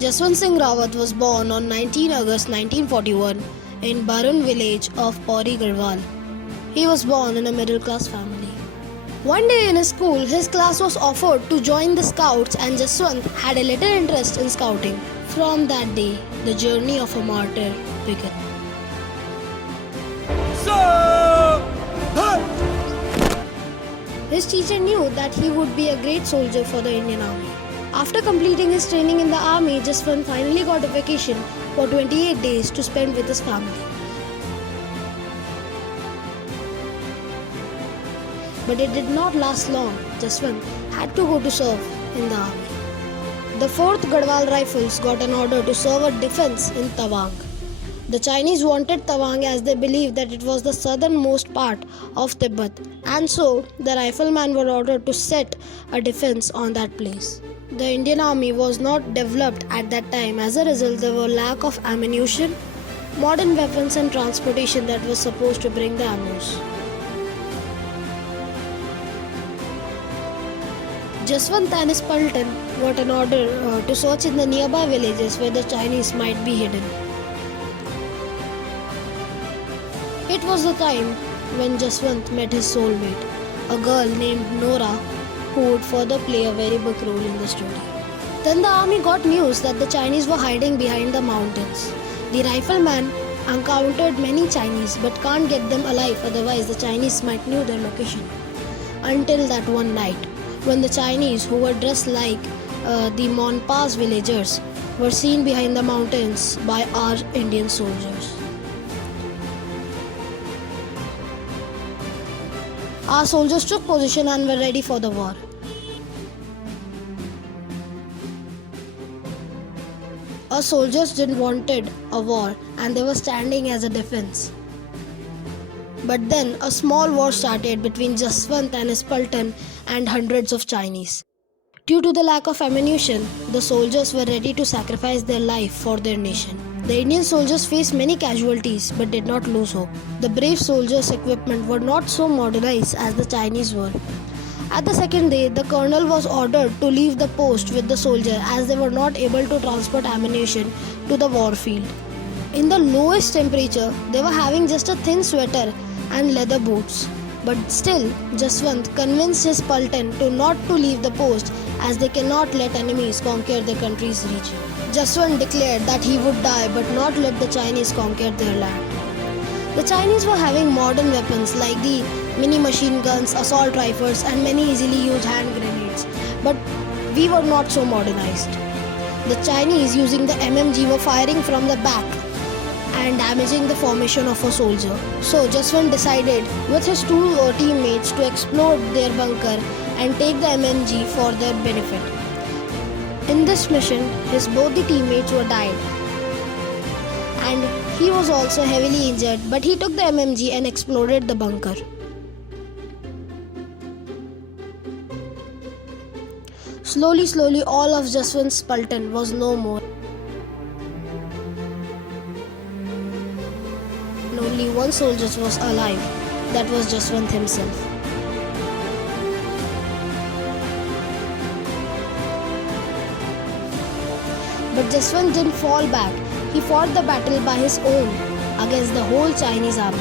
Jaswant Singh Rawat was born on 19 August 1941 in Barun village of Pauri Garhwal. He was born in a middle class family. One day in his school, his class was offered to join the scouts and Jaswant had a little interest in scouting. From that day, the journey of a martyr began. His teacher knew that he would be a great soldier for the Indian Army. After completing his training in the army, Jaswant finally got a vacation for 28 days to spend with his family. But it did not last long. Jaswant had to go to serve in the army. The 4th Garhwal Rifles got an order to serve a defense in Tawang. The Chinese wanted Tawang as they believed that it was the southernmost part of Tibet, and so the riflemen were ordered to set a defense on that place. The Indian army was not developed at that time. As a result, there were lack of ammunition, modern weapons and transportation that was supposed to bring the ammunition. Jaswant and his Paltan got an order to search in the nearby villages where the Chinese might be hidden. It was the time when Jaswant met his soulmate, a girl named Nora, who would further play a very big role in the story. Then the army got news that the Chinese were hiding behind the mountains. The rifleman encountered many Chinese but can't get them alive, otherwise the Chinese might know their location. Until that one night, when the Chinese, who were dressed like the Monpas villagers, were seen behind the mountains by our Indian soldiers. Our soldiers took position and were ready for the war. Our soldiers didn't wanted a war and they were standing as a defense. But then a small war started between Jaswant and his Paltan and hundreds of Chinese. Due to the lack of ammunition, the soldiers were ready to sacrifice their life for their nation. The Indian soldiers faced many casualties but did not lose hope. The brave soldiers' equipment were not so modernized as the Chinese were. At the second day, the colonel was ordered to leave the post with the soldier as they were not able to transport ammunition to the war field. In the lowest temperature, they were having just a thin sweater and leather boots. But still, Jaswant convinced his Paltan to not to leave the post as they cannot let enemies conquer their country's region. Jaswant declared that he would die but not let the Chinese conquer their land. The Chinese were having modern weapons like the mini machine guns, assault rifles and many easily used hand grenades. But we were not so modernized. The Chinese using the MMG were firing from the back and damaging the formation of a soldier. So Jaswant decided with his two teammates to explode their bunker and take the MMG for their benefit. In this mission, his both the teammates were died and he was also heavily injured, but he took the MMG and exploded the bunker. Slowly, all of Jaswant's Paltan was no more. And only one soldier was alive, that was Jaswant himself. But Jaswant didn't fall back. He fought the battle by his own against the whole Chinese army.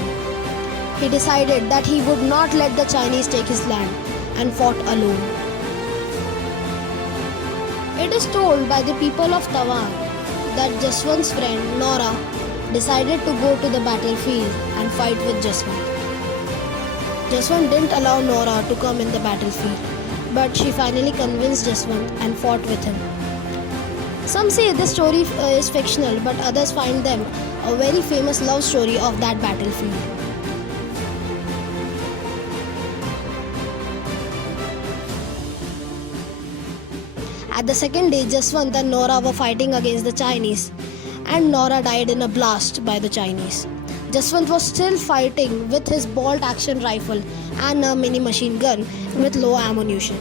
He decided that he would not let the Chinese take his land and fought alone. It is told by the people of Tawang that Jaswant's friend Nora decided to go to the battlefield and fight with Jaswant. Jaswant didn't allow Nora to come in the battlefield, but she finally convinced Jaswant and fought with him. Some say this story is fictional, but others find them a very famous love story of that battlefield. At the second day, Jaswant and Nora were fighting against the Chinese, and Nora died in a blast by the Chinese. Jaswant was still fighting with his bolt-action rifle and a mini machine gun with low ammunition.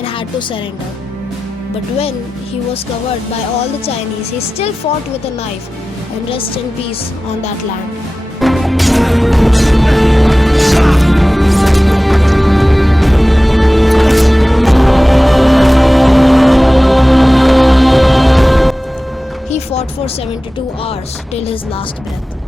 and had to surrender. But when he was covered by all the Chinese, he still fought with a knife and rest in peace on that land. He fought for 72 hours till his last breath.